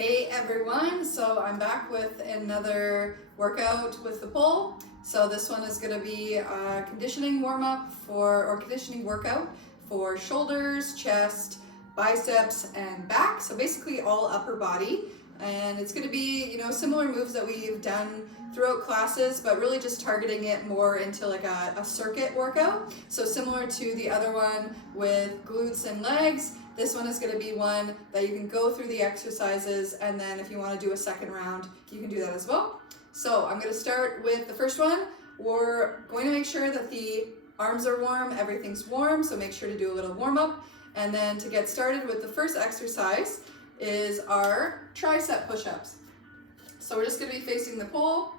Hey everyone, so I'm back with another workout with the pole. So this one is going to be a conditioning warm-up or conditioning workout for shoulders, chest, biceps, and back. So basically all upper body. And it's going to be, similar moves that we've done throughout classes, but really just targeting it more into like a circuit workout. So similar to the other one with glutes and legs, this one is going to be one that you can go through the exercises, and then if you want to do a second round, you can do that as well. So I'm going to start with the first one. We're going to make sure that the arms are warm, everything's warm, so make sure to do a little warm up. And then to get started with the first exercise is our tricep push-ups. So we're just going to be facing the pole.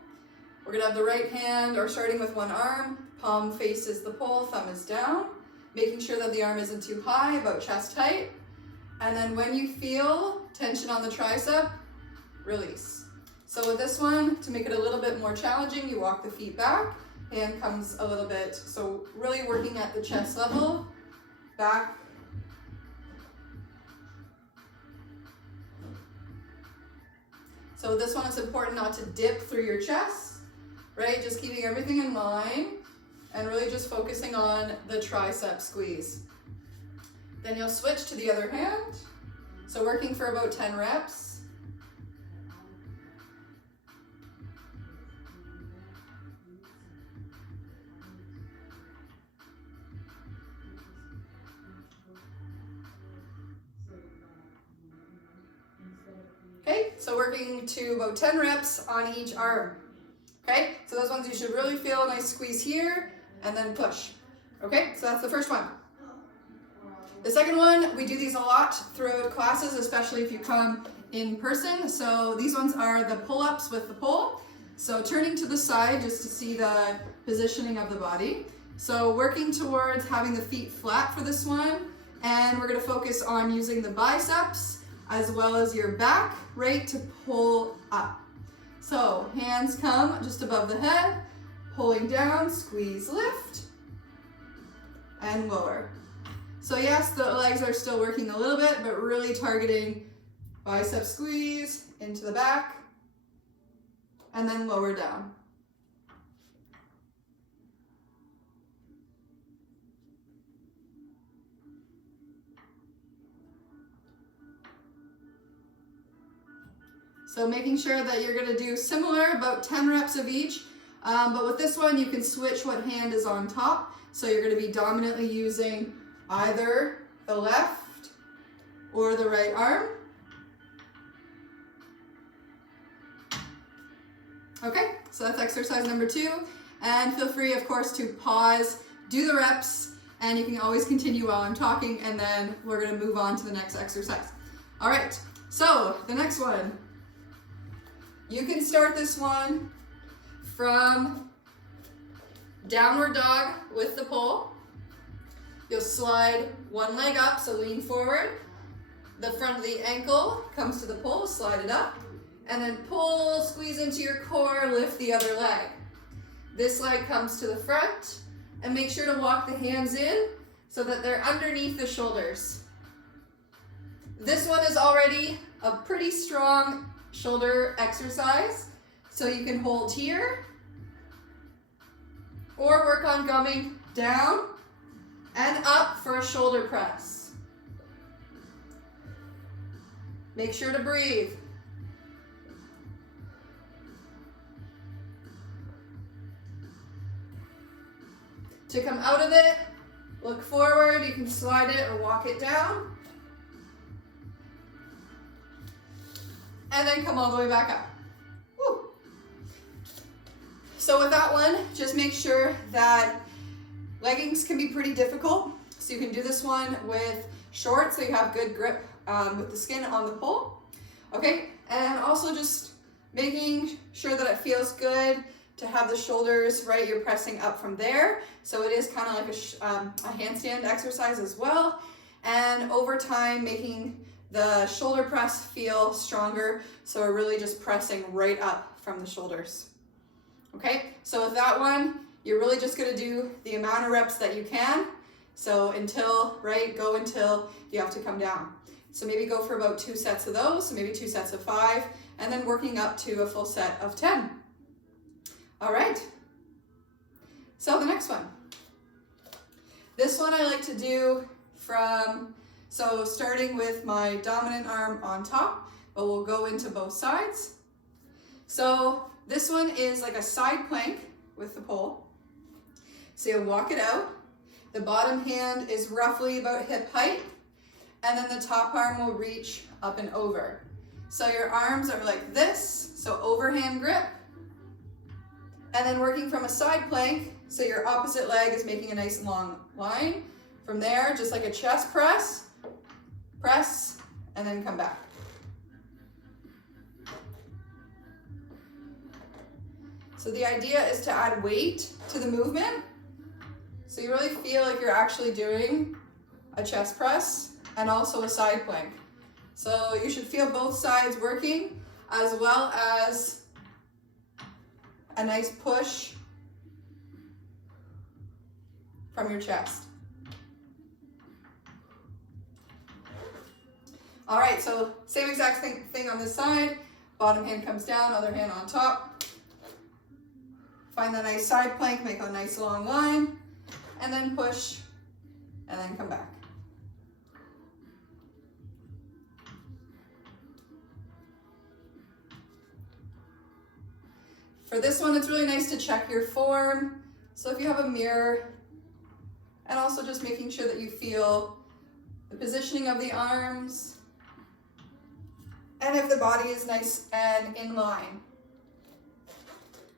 We're going to have the right hand, or starting with one arm, palm faces the pole, thumb is down, making sure that the arm isn't too high, about chest height. And then when you feel tension on the tricep, release. So with this one, to make it a little bit more challenging, you walk the feet back, hand comes a little bit, so really working at the chest level, back. So this one, it's important not to dip through your chest, right? Just keeping everything in line and really just focusing on the tricep squeeze. Then you'll switch to the other hand. So working for about 10 reps. Okay, so working to about 10 reps on each arm. Okay, so those ones you should really feel a nice squeeze here and then push. Okay, so that's the first one. The second one, we do these a lot throughout classes, especially if you come in person. So these ones are the pull-ups with the pole. So turning to the side just to see the positioning of the body. So working towards having the feet flat for this one. And we're gonna focus on using the biceps as well as your back, right, to pull up. So hands come just above the head, pulling down, squeeze, lift, and lower. So yes, the legs are still working a little bit, but really targeting bicep squeeze into the back, and then lower down. So making sure that you're gonna do similar, about 10 reps of each, but with this one, you can switch what hand is on top. So you're gonna be dominantly using either the left or the right arm. Okay, so that's exercise number 2. And feel free, of course, to pause, do the reps, and you can always continue while I'm talking, and then we're gonna move on to the next exercise. All right, so the next one. You can start this one from downward dog with the pole. You'll slide one leg up, so lean forward. The front of the ankle comes to the pole, slide it up, and then pull, squeeze into your core, lift the other leg. This leg comes to the front, and make sure to walk the hands in so that they're underneath the shoulders. This one is already a pretty strong shoulder exercise, so you can hold here or work on coming down and up for a shoulder press. Make sure to breathe. To come out of it, look forward. You can slide it or walk it down. And then come all the way back up. Woo. So with that one, just make sure that leggings can be pretty difficult. So you can do this one with shorts so you have good grip with the skin on the pole. Okay, and also just making sure that it feels good to have the shoulders, right? You're pressing up from there. So it is kind of like a handstand exercise as well. And over time, making the shoulder press feel stronger, so we're really just pressing right up from the shoulders. Okay, so with that one, you're really just gonna do the amount of reps that you can. So until, right, go until you have to come down. So maybe go for about 2 sets of those, so maybe 2 sets of 5, and then working up to a full set of 10. All right. So the next one. This one I like to do so starting with my dominant arm on top, but we'll go into both sides. So this one is like a side plank with the pole. So you'll walk it out. The bottom hand is roughly about hip height, and then the top arm will reach up and over. So your arms are like this, so overhand grip. And then working from a side plank, so your opposite leg is making a nice long line. From there, just like a chest press, press, and then come back. So the idea is to add weight to the movement. So you really feel like you're actually doing a chest press and also a side plank. So you should feel both sides working, as well as a nice push from your chest. All right, so same exact thing on this side. Bottom hand comes down, other hand on top. Find the nice side plank, make a nice long line, and then push, and then come back. For this one, it's really nice to check your form. So if you have a mirror, and also just making sure that you feel the positioning of the arms, and if the body is nice and in line.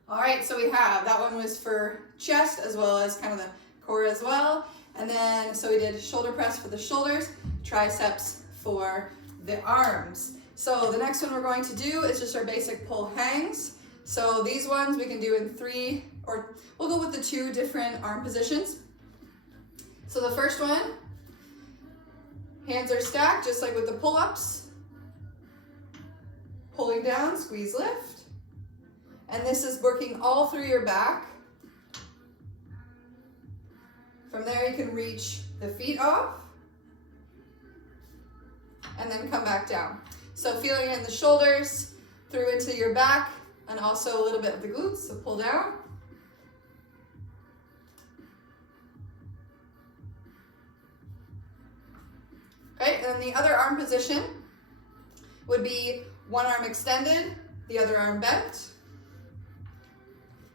All right, so we have, that one was for chest as well as kind of the core as well. And then, so we did shoulder press for the shoulders, triceps for the arms. So the next one we're going to do is just our basic pull hangs. So these ones we can do in 3, or we'll go with the 2 different arm positions. So the first one, hands are stacked just like with the pull-ups. Pulling down, squeeze, lift. And this is working all through your back. From there you can reach the feet off and then come back down. So feeling it in the shoulders, through into your back, and also a little bit of the glutes, so pull down. Okay, and then the other arm position would be one arm extended, the other arm bent.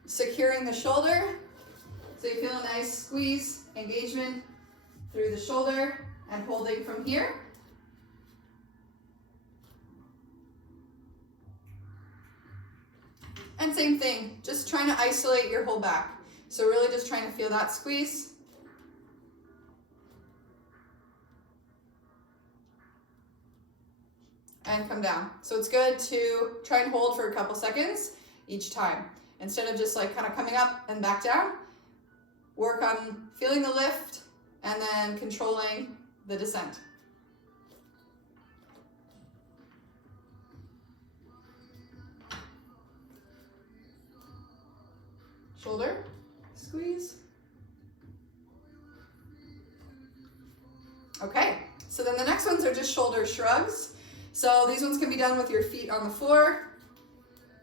Securing the shoulder, so you feel a nice squeeze, engagement through the shoulder, and holding from here. And same thing, just trying to isolate your whole back. So really just trying to feel that squeeze. And come down. So it's good to try and hold for a couple seconds each time. Instead of just like kind of coming up and back down, work on feeling the lift and then controlling the descent. Shoulder, squeeze. Okay, so then the next ones are just shoulder shrugs. So these ones can be done with your feet on the floor.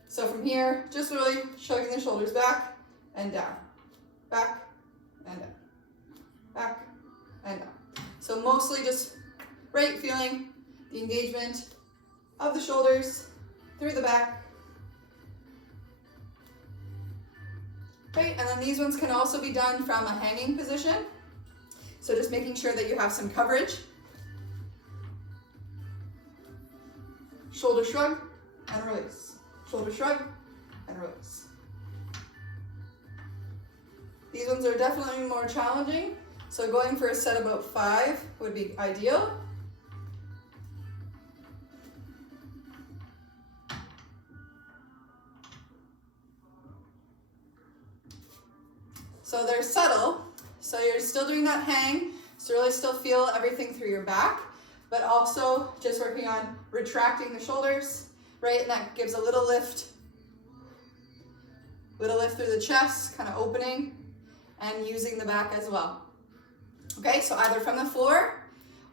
So from here, just really shrugging the shoulders back and down, back and down, back and down. So mostly just right feeling the engagement of the shoulders through the back. Okay, and then these ones can also be done from a hanging position. So just making sure that you have some coverage. Shoulder shrug and release. Shoulder shrug and release. These ones are definitely more challenging, so going for a set about 5 would be ideal. So they're subtle, so you're still doing that hang, so really still feel everything through your back, but also just working on retracting the shoulders, right? And that gives a little lift through the chest, kind of opening and using the back as well. Okay, so either from the floor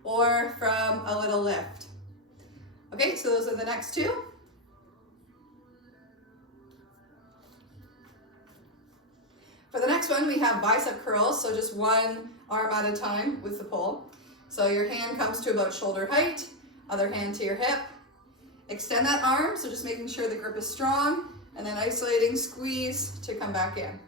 or from a little lift. Okay, so those are the next two. For the next one, we have bicep curls, so just one arm at a time with the pole. So your hand comes to about shoulder height, other hand to your hip. Extend that arm, so just making sure the grip is strong, and then isolating squeeze to come back in.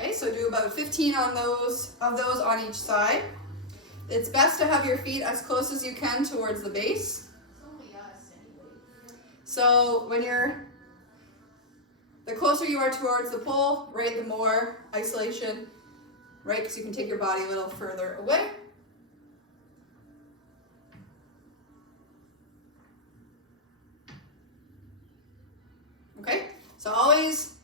Okay, so do about 15 of those on each side. It's best to have your feet as close as you can towards the base. So the closer you are towards the pole, right, the more isolation, right, because you can take your body a little further away. Okay, so always,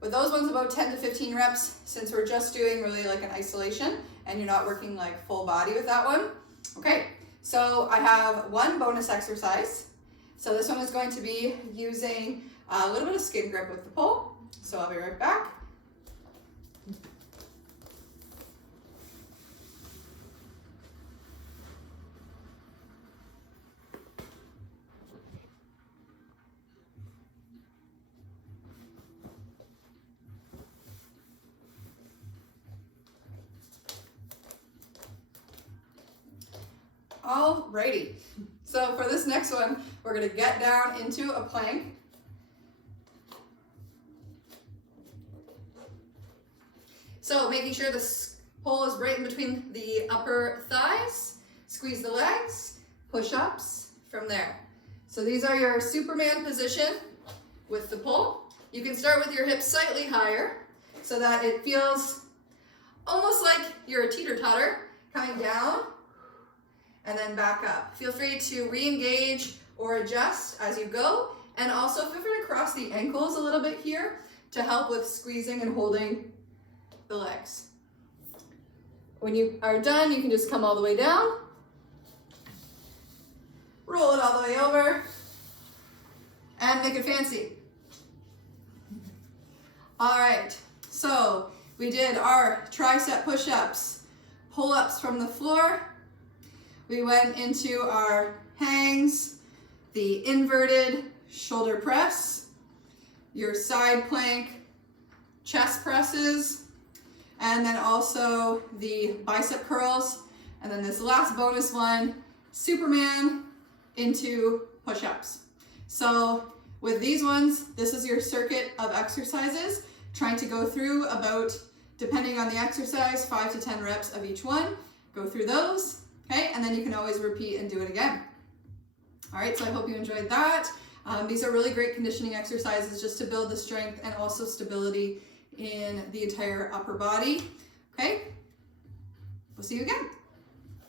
with those ones about 10 to 15 reps, since we're just doing really like an isolation and you're not working like full body with that one. Okay, so I have one bonus exercise. So this one is going to be using a little bit of skin grip with the pole. So I'll be right back. Alrighty, so for this next one, we're gonna get down into a plank. So making sure the pole is right in between the upper thighs, squeeze the legs, push-ups from there. So these are your Superman position with the pole. You can start with your hips slightly higher so that it feels almost like you're a teeter-totter coming down and then back up. Feel free to re-engage or adjust as you go, and also feel free to cross the ankles a little bit here to help with squeezing and holding the legs. When you are done, you can just come all the way down, roll it all the way over, and make it fancy. All right, so we did our tricep push-ups, pull-ups from the floor. We went into our hangs, the inverted shoulder press, your side plank chest presses, and then also the bicep curls. And then this last bonus one, Superman into push-ups. So with these ones, this is your circuit of exercises, trying to go through about, depending on the exercise, 5 to 10 reps of each one. Go through those. Okay, and then you can always repeat and do it again. All right, so I hope you enjoyed that. These are really great conditioning exercises just to build the strength and also stability in the entire upper body. Okay, we'll see you again.